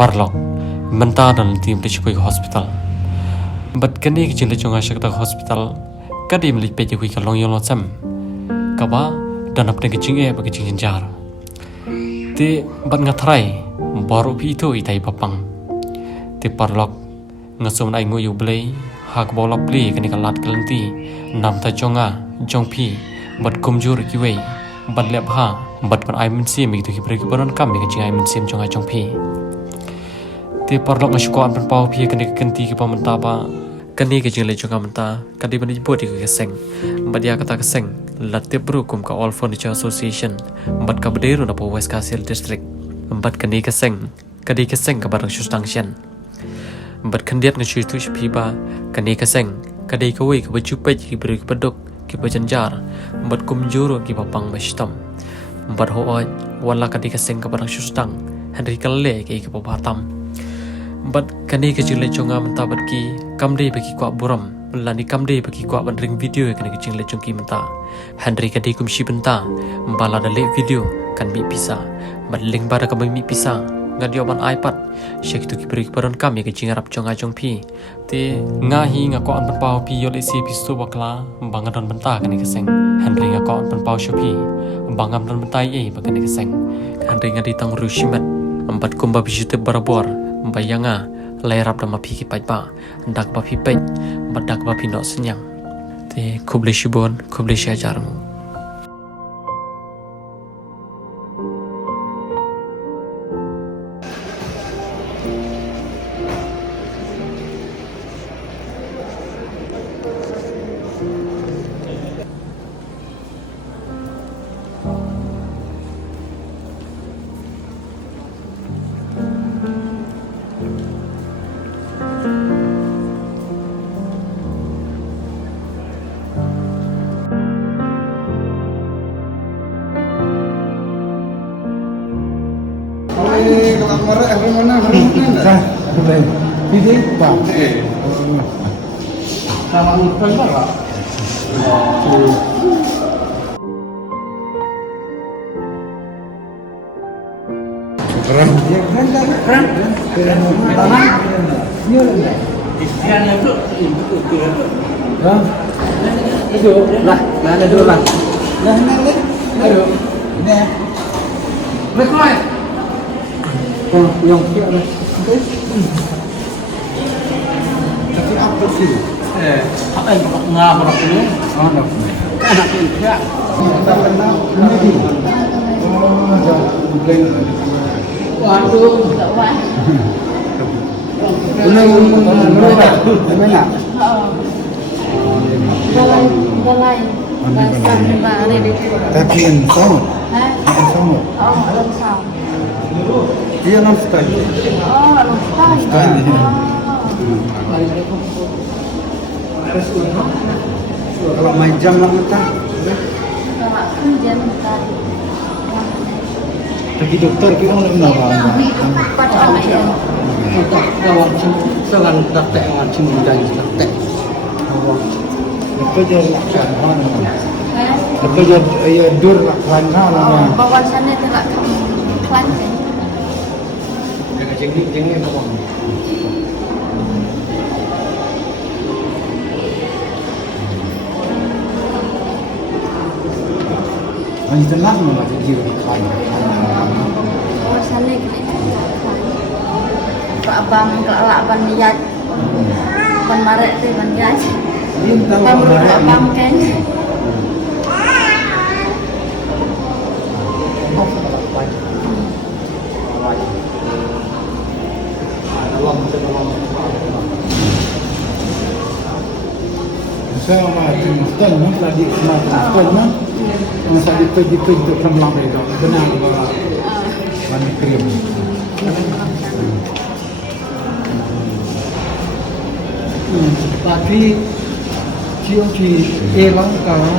parlok menta dan tim di hospital bat kani ke jile chonga shakta hospital kadi mli pe kui ka long yolo sam kaba dan apne ke jinge ba ke jing jar te bat ngathrai baru pi to itai papang te parlok ngasum nai ngoyu blei hak bolap pli kani ka lat kelanti nam ta chonga jongpi bat kumjur ki wei bat lep ha bat pan ai min sim mi tu ki bre ki baron kam mi ke jing ai min sim chonga jongpi te parlok ngashko an pau phi kani kanti ki pamanta ba kani ke jing le chonga manta kadi bani bodi ke seng badia kata ke seng latte bru kum ka all furniture association bat ka bderu na po west castle district bat kani ke seng kadi ke seng ka barang shustang shen bat khandiat nga chui tu phi ba kani ke seng kadi ka wei ka baju pe ki bru ki padok ki pajanjar bat kum juro ki papang mashtam bat ho wala kadi ke seng ka barang shustang henry kalle ke ki papatam bat kani ke jile chonga manta bat ki kamde bagi kwa buram lani kamde bagi kwa bandring video kani ke jingle chongki manta henry kadi kum shi benta bala dale video kan mi pisa bat link bara ka mi pisa ngadio ban ipad shek tu ki break paron kami ke jingarap chonga chongpi te nga hi nga ko an pan pau pi yole si pisu bakla bangadon benta kani ke seng henry nga ko an pan pau shopi bangam don bentai bakani ke seng henry ngadi tang rushimat empat kumba bijute barabor bayanga lairap nama piki pajba dak ba pipej badak ba pino senyang te kubli shibon kubli syajarmu yang kia lah. Tapi apa sih? Apa yang ngah berapa ni? Anak kia. Tak kenal. Ini. Oh, jangan. Waduh, tak apa. Ini berapa? Mana? Balai. Tapi insang. Insang. Oh, insang. Dia 6 sekali. Oh, 6 sekali. Kalau main jam lah kita. Jam kita. Tapi dokter kita nak kenapa? Patah ya. Kawan sangat taktek macam dan taktek. Dokter jadi lakukan. Dokter jadi dur lakukan lah. Bawa sana tak lakukan. Jengik apa? Anh ta lắc mà thì nhiều bị khói. Sana ni. Pak abang kelak ban niat. Ban marek tu ban niat. Ban marek abang kan. Saya macam mustahil nak tadi mustahil nak masa itu kemelang itu benar warna krim. Tapi COG elang kalau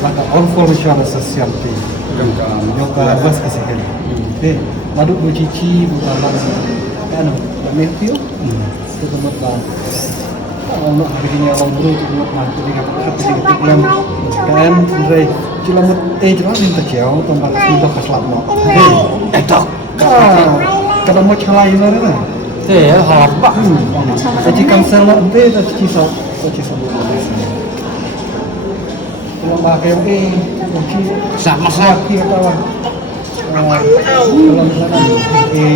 maka on-furniture sosial tu juga bas kesehatan. Lalu bercici bukan lagi kan? Mempio, itu tempat Allah begini Allah bro tu buat mantu di bulan kan dari cilamut cilam minta jauh tempat itu keselat mau etok kalau mau celai mana lah. Habak. Jadi kansel lah nanti dah kisah buat ni. Kalau pakai mungkin Sama sakit atau kalau misalnya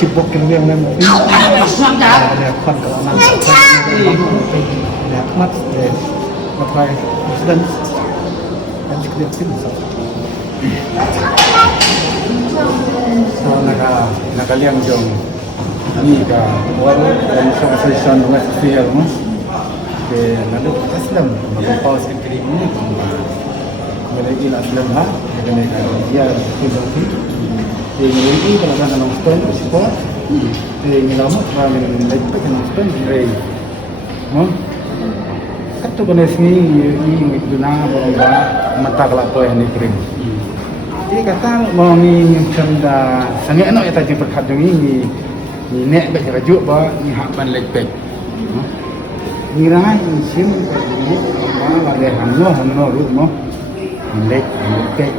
kickbox yang memang ada kan kalau nanti ada mat matrai dan sedikit sih so nakaliang jong ini ka wala dan association Westfield mo ke lalu Islam mengpaus kiri ini kemudian ini Islam ha dengan dia itu ini kalau kan nonton support ini lama kalau lagi pakai nonton rey mo katu kan ini itu na bawa mata kelapa yang dikering jadi kata mau ni canda sangat enak ya tadi berkat ini ni nek baca rajuk ba ni hak ban lepek ni rai sim ni ma le hanno ru mo lek lepek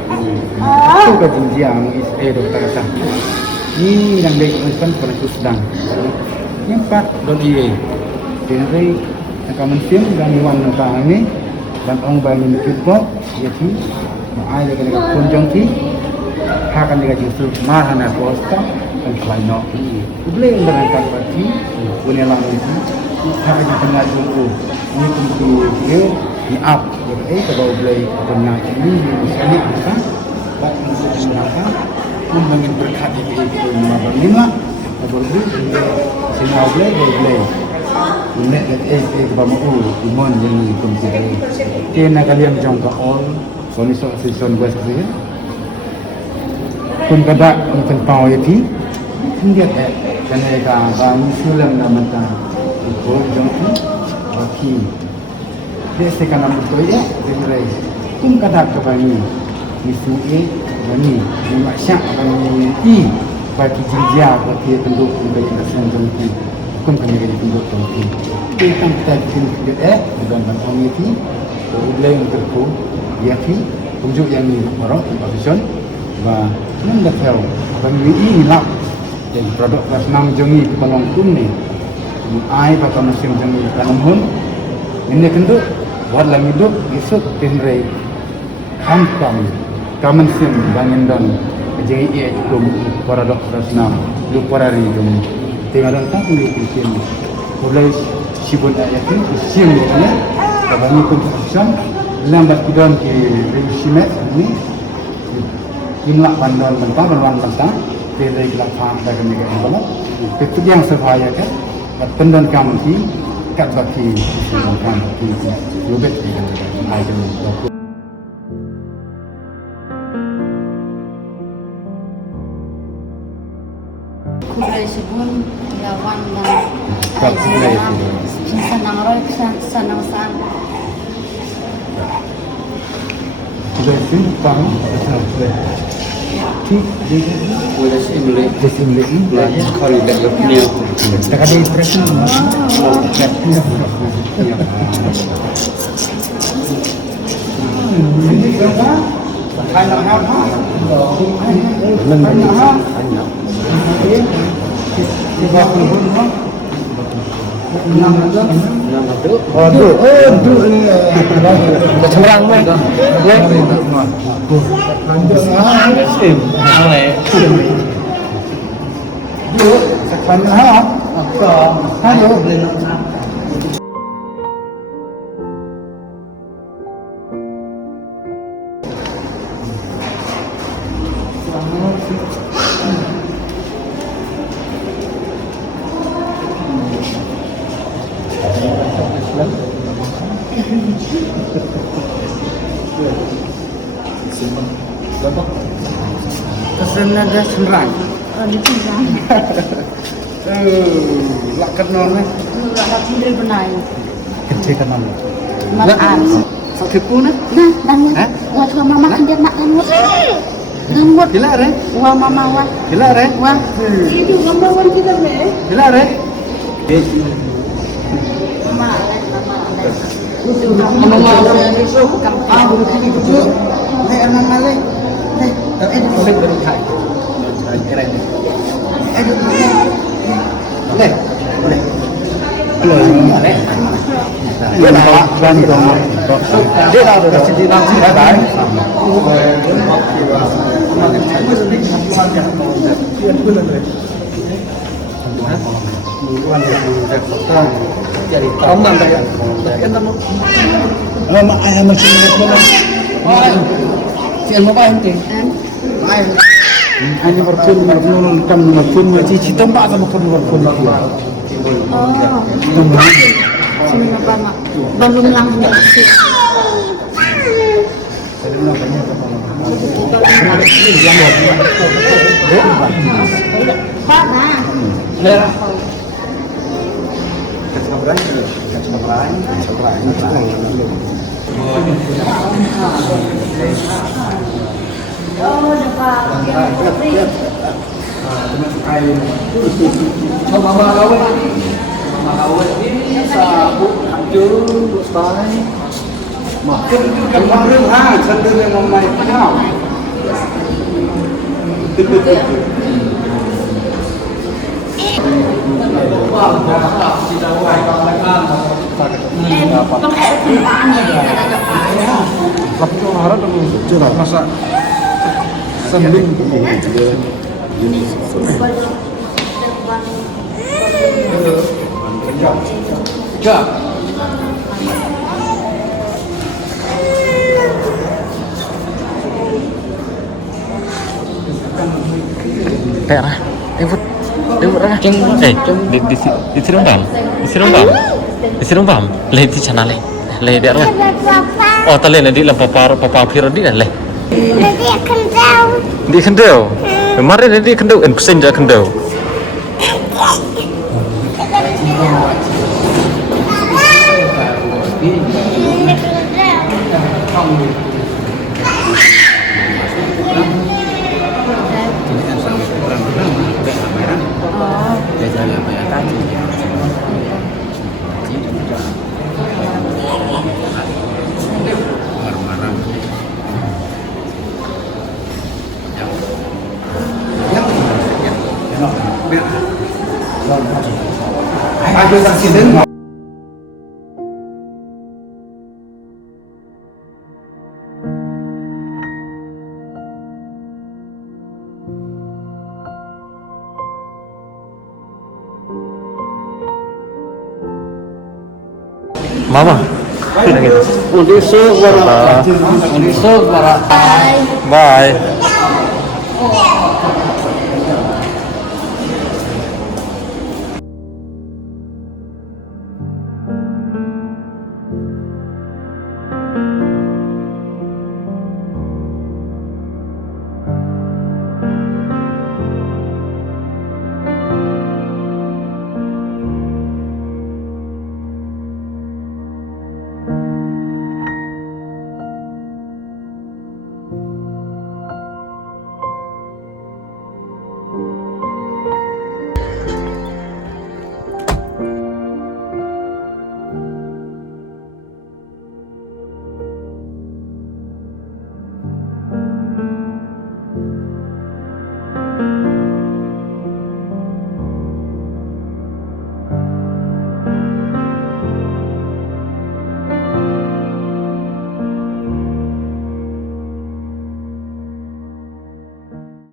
tu ka jinjiang is dokter kata ni yang lek kan pada sedang ni empat don ie jadi kamu sim dan wan nang ni dan orang bagi kita yaitu ai le ka kunjung ti hakan dia justru mahana posta dan lainnya boleh menerangkan bagi punya lalu itu hak di tengah dulu ini tentu dia di up kalau boleh benar ini misalnya apa tak menggunakan membangun berkat itu lima boleh sini boleh Unek kepada iman yang dikonsider. Kena kalian jangka all Soniso season West Korea. Pun kada untuk pawai dia kerana kami film nama ta itu jangka baki. Dia sekarang betul ya sebenarnya. Pun kada kami isu ini dimaksud kami bagi jinjia bagi penduduk bagi nasional ini. Bukan kami jadi penduduk ini. Kita kita dan orang itu boleh untuk yakni tunjuk yang ini orang profesion và nâng đặt theo kami ini lah jadi produk kelas 6 jongi penolong ni ai và kami sim jongi kanamhun ini kenduk buat lang hidup isuk tinrei hampam kami sim bangin dan jadi ia kum produk kelas 6 lu parari jongi tinggal tak ni kisim boleh sibun ayat ini sim ni kami konstruksi lambat kidon ki simet ni jumlah pandan mentang dari kelapa dari negara barat itu yang saya kan pandan kami kat baki kan ki lebih macam Kulai sebun lawan dan senang roy senang san. Sudah sih paham ठीक boleh simulate ini belajar kalau tidak punya kita ada impresi ini berapa anak apa anak Aduh ni bercerang mai. Sim. Dulu sekarang apa? Aduh. Kesenangan dah semran. Di pinggang. Lak kenal ni. Lak sendiri benar. Kecil kenal. Makan. Sakit pun ni. Nah, dan wah cuma mama kan dia nak ngamut. Ngamut. Gila re? Wah mama wah. Gila re? Wah. Itu gambar kita ni. Gila re? Mama. Mama mau ni so kampung. Ni anak malai. Ni sip dari kai. Keren. Aduh. Boleh. Boleh. Boleh. Dia nak plan dong. Dia dah ada sini nanti ada. Kamu nanti ya. Lama ayah masih nak sian mo ba hindi? Ay. Ani berpun menurun kam berpun ngaji cita mbak sama kan berpun lagi. Oh. Sini apa mak? Bandung lang sih. Oh, dapat. Mama kawin ini sabuk hancur selesai. Makin kemarin sendiri yang memai kenal. Masa sembing ya. Pera. Ribut lah. Di sirung bam. Di sirung bam. Leh di channel leh. Leh dia lah. Oh, tali nanti lah papa piro di lah leh. Di kendau. Kemarin nanti kendau, pesen je kendau. Ada saksi Mama. Bye. Bye.